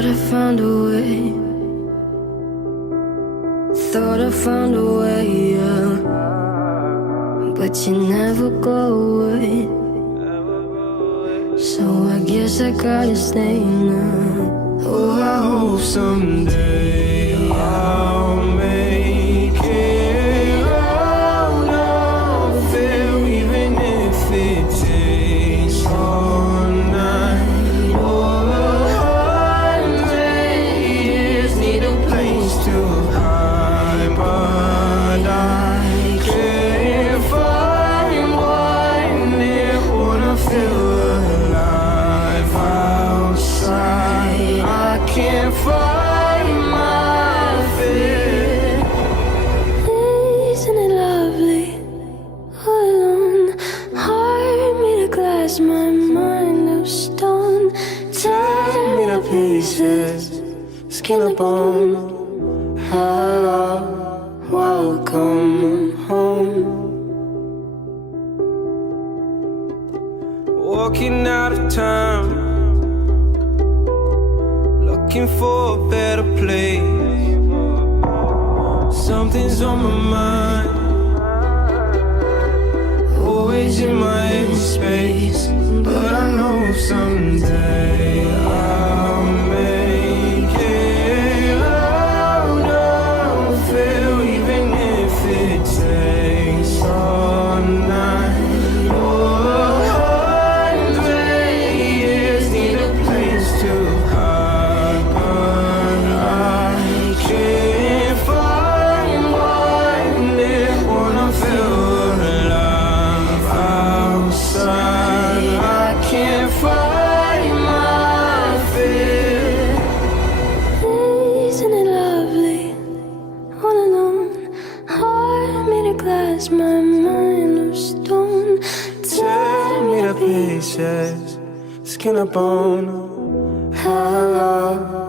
Thought I found a way. Thought I found a way, yeah. But you never go away. So I guess I gotta stay now. Oh, I hope someday I'll make it out of there, even if it takes all night or 100 years. Need a place to hide, but I can't find one there. Wanna feel alive outside. I can't find my fear. Isn't it lovely? All alone, heart made of glass, my mind of stone. Tear me to pieces, skin and bone. Hello, welcome home. Walking out of time, looking for a better place. Something's on my mind, always in my space. But I know someday I'll make it out of here, even if it takes all night or 100 years. Need a place to hide, but I can't find one there. Wanna feel alive outside. I can't find my fear. Isn't it lovely? All alone, heart made of glass, my mind of stone. Tear me to pieces, skin and bone. Hello.